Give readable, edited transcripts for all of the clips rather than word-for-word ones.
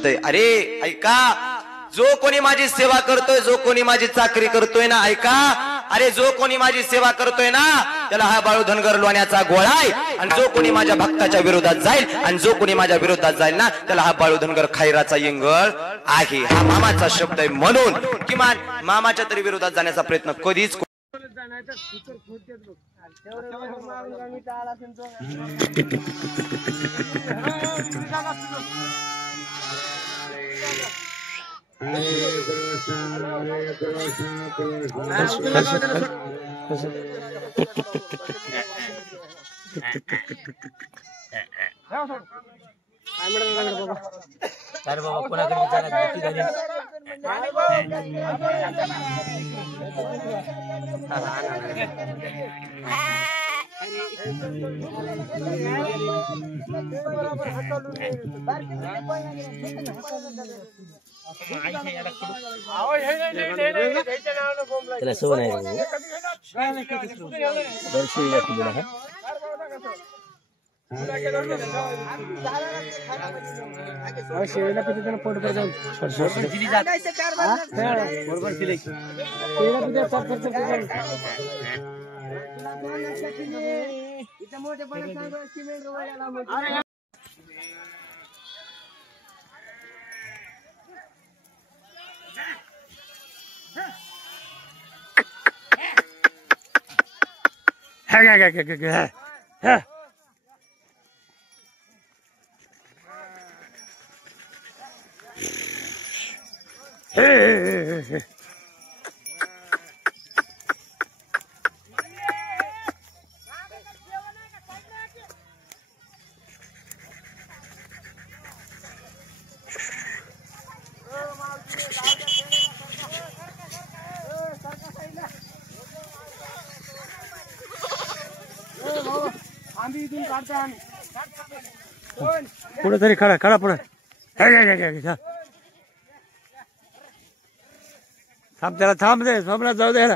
अरे ऐका, जो कोणी माझी सेवा करतोय, जो कोणी माझी चाकरी करतोय ना, ऐका, अरे जो कोणी माझी सेवा करतोय ना, त्याला हा बाळू धनगर लोण्याचा गोळा आहे. आणि जो कोणी माझ्या भक्ताच्या विरोधात जाईल आणि जो कोणी माझ्या विरोधात जाईल ना, त्याला हा बाळू धनगर खैराचा इंगळ आहे. हा मामाचा शब्द आहे. म्हणून किमान मामाच्या तरी विरोधात जाण्याचा प्रयत्न कधीच अरे बाबा कोणाकडे विचारायची झाली त्याला सवय नाही शेळीला किती जण पोट भर जाऊन पुढे तरी खडा खडा पुढे थांब त्याला थांब दे सोमनाथ जाऊ दे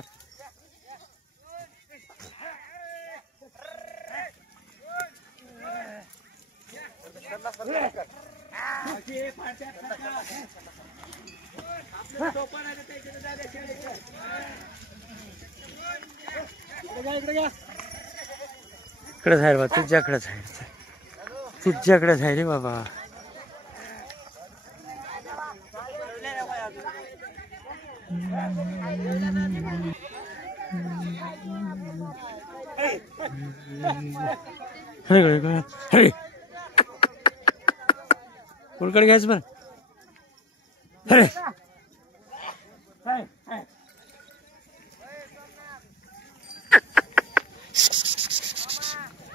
इकडेच आहे बा तुझ्याकडेच आहे तुझ्याकडेच आहे रे बाबा कोणकडे घ्यायचं बरं अरे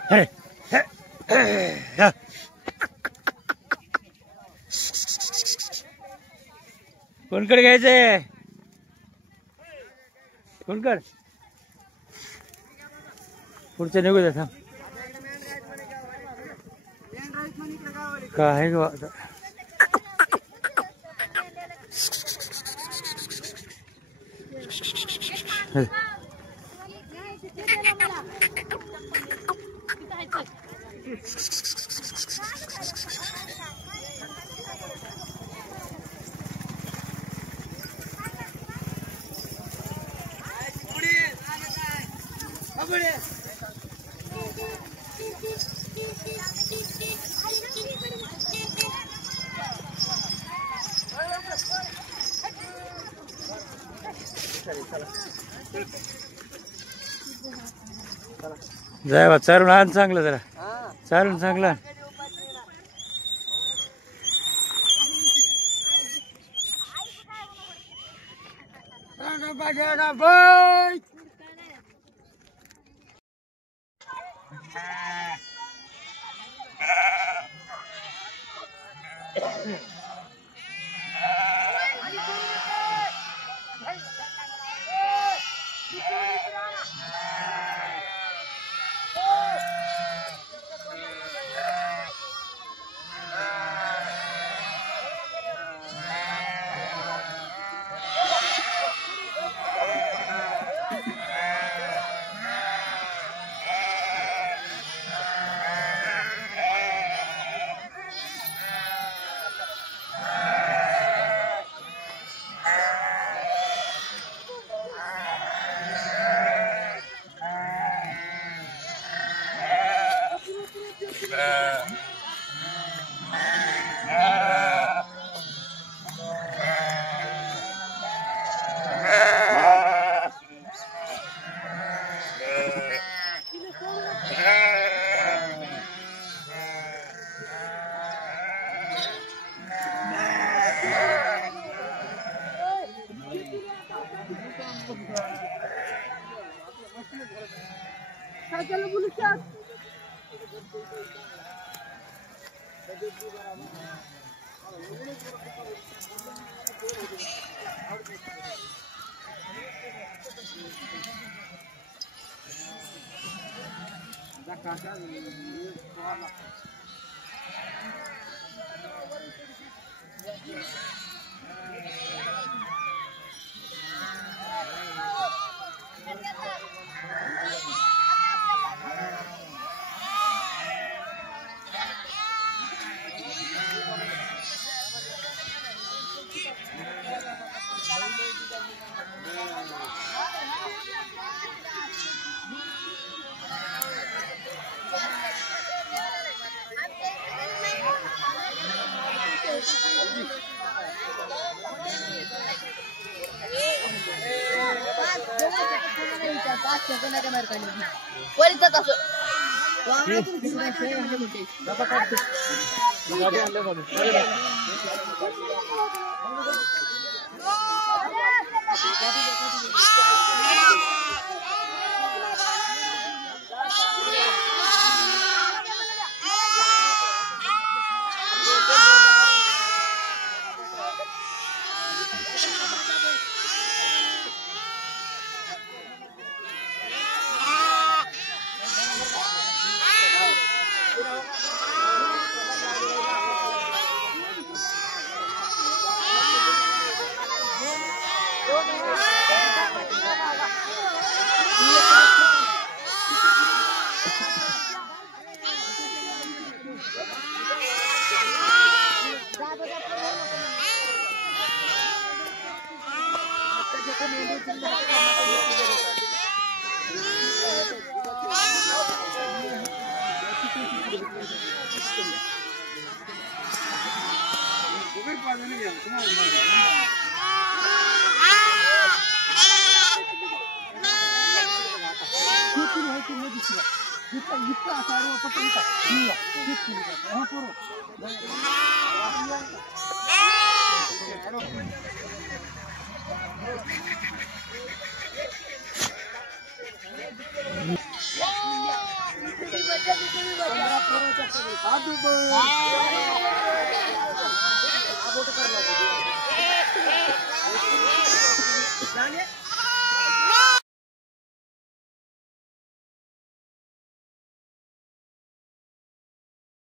अरे कोणकडे घ्यायचंय कोणकड पुढचं निघू द्या थांब काय ग जाय बा चारून आण चांगलं जरा चारून चांगलं Happy birthday.